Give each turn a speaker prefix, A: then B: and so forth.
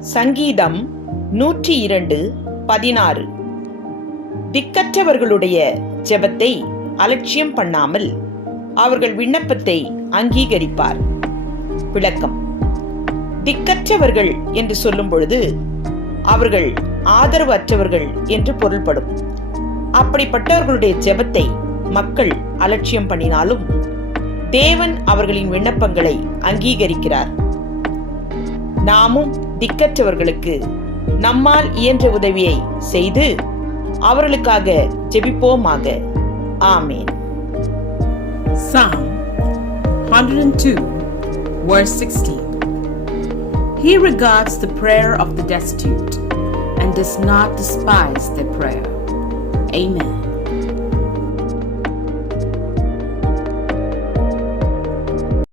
A: சங்கீதம் நூற்றி இரண்டு பதினாறு. திக்கற்றவர்களுடைய ஜெபத்தை அலட்சியம் பண்ணாமல் அவர்கள் விண்ணப்பத்தை அங்கீகரிப்பார். விளக்கம். திக்கற்றவர்கள் என்று சொல்லும் பொழுது அவர்கள் ஆதரவு அற்றவர்கள் என்று பொருள்படும். அப்படிப்பட்டவர்களுடைய ஜெபத்தை மக்கள் அலட்சியம் பண்ணினாலும் தேவன் அவர்களின் விண்ணப்பங்களை அங்கீகரிக்கிறார். நாமும் திக்கற்றவர்களுக்கு நம்மால் இயன்ற உதவியை செய்து அவர்களுக்காக ஜெபிப்போமாக ஆமேன்
B: Psalm 102, verse 16. He regards the prayer of the destitute and does not despise their prayer. Amen.